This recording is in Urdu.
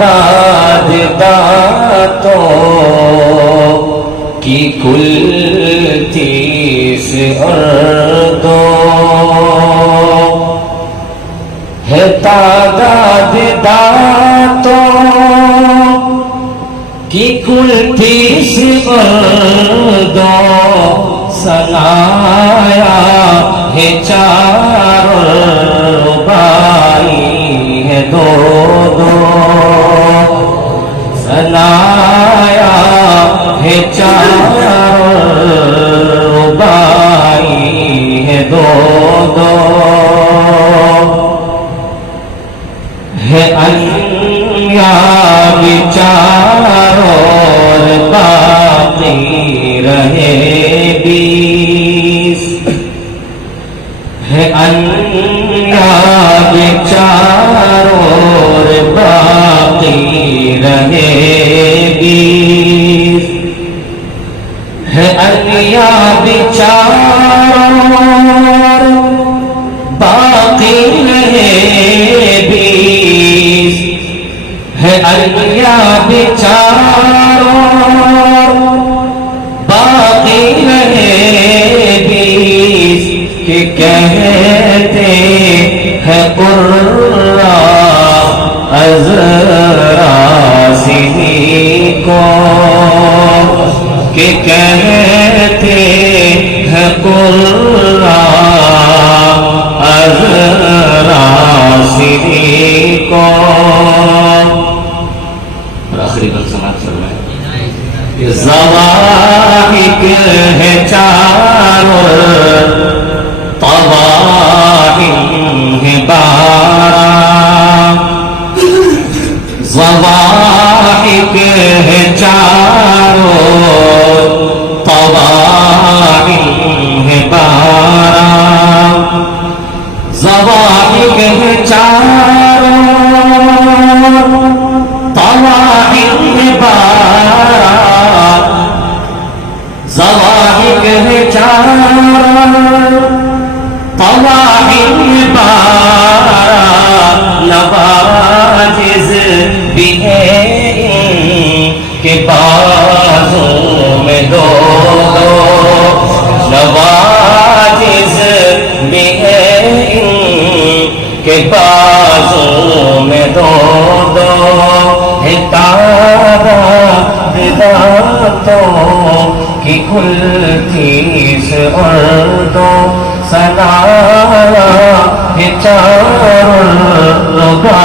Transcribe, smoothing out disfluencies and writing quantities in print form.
تعداد دانتوں کی کل 30 اردوں ہے تعداد دانتوں کی کل 30 اردوں سنایا ہے 4 ربائی ہے 2 سنایا ہے 4 ربائی ہے 2 ہے انیاب 4 اور باقی رہے 20 ہے انیاب 4 اور باقی رہے 20 ہے انیاب 4 اور باقی رہے 20 ہے انیاب 4 اور باقی رہے 20 کہ کہتے ہیں قرہ ازراسیمی کو کہ کہتے ہیں قرہ ازراسیمی کو اور آخری بل سماعت فرمائے ضواحک ہے 4 طواہم ہے 12 ضواحک ہے 4 طواہم ہے 12 ضواحک ہے 4 طواہم ہے 12 ضواحک ہے 4 طواہم ہے 12 نواجز بھی ہیں کہ بازوں میں 2 نواجز بھی ہیں کہ بازوں میں 2 ہے تعداد دانتوں کی کل 30 اردوں سنایا ہے 4 ربائی